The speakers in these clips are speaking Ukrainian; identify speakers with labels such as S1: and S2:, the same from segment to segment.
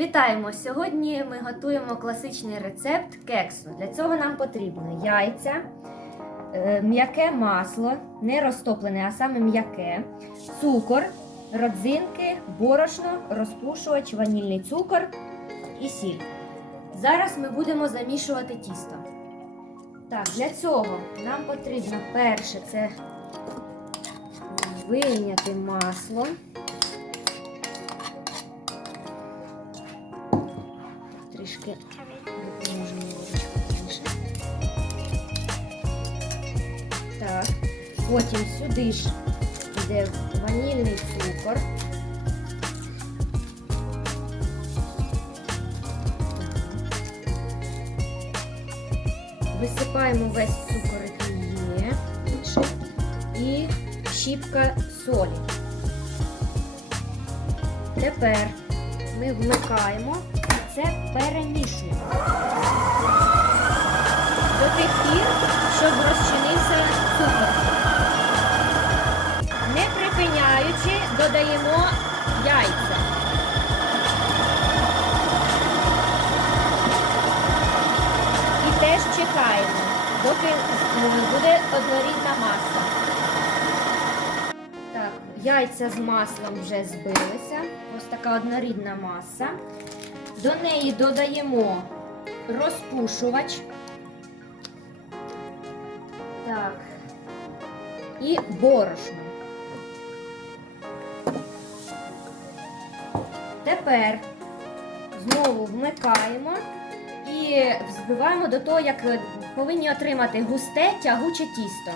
S1: Вітаємо! Сьогодні ми готуємо класичний рецепт кексу. Для цього нам потрібно яйця, е, м'яке масло, не розтоплене, а саме м'яке, цукор, родзинки, борошно, розпушувач, ванільний цукор і сіль. Зараз ми будемо замішувати тісто. Так, для цього нам потрібно перше це вийняти масло. Трішки допоможемо ложечку більше. Так, потім сюди ж йде ванільний цукор. Висипаємо весь цукор, який є, і щіпка солі. Тепер ми вмикаємо це перемішуємо до тих пір, щоб розчинився цукор. Не припиняючи, додаємо яйця. І теж чекаємо, доки буде однорідна маса. Так, яйця з маслом вже збилися. Ось така однорідна маса. До неї додаємо розпушувач. Так. І борошно. Тепер знову вмикаємо і взбиваємо до того, як повинні отримати густе тягуче тісто.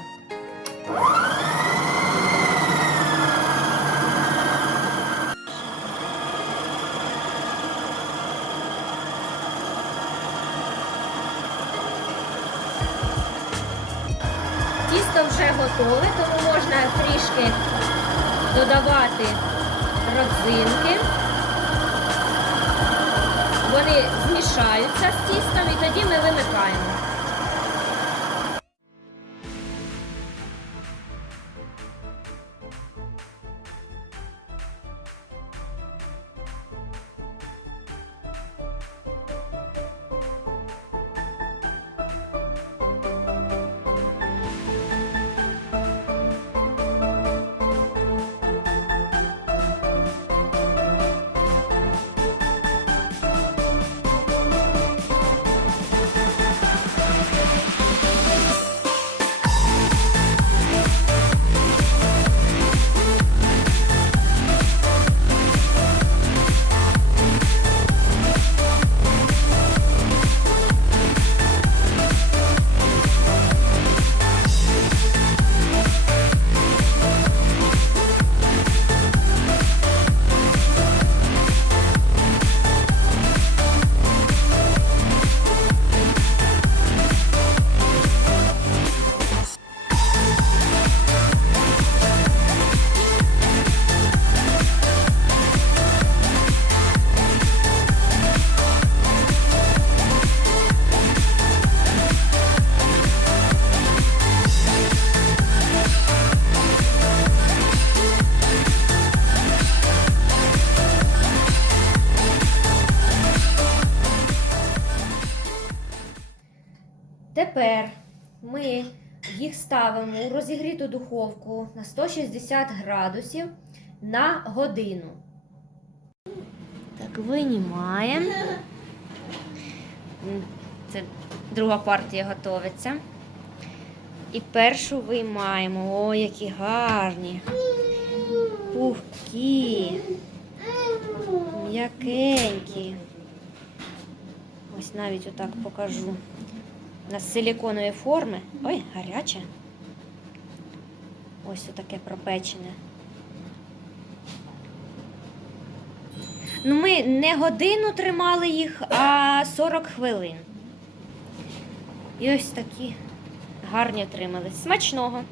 S1: Вже готове, тому можна трішки додавати родзинки. Вони змішаються з тістом і тоді ми вимикаємо. Тепер ми їх ставимо у розігріту духовку на 160 градусів на годину. Так, винімаємо. Це друга партія готовиться. І першу виймаємо. О, які гарні. Пухкі. М'якенькі. Ось навіть отак покажу. На силіконові форми. Ой, гаряче. Ось отаке пропечене. Ну, ми не годину тримали їх, а 40 хвилин. І ось такі гарні отримали. Смачного!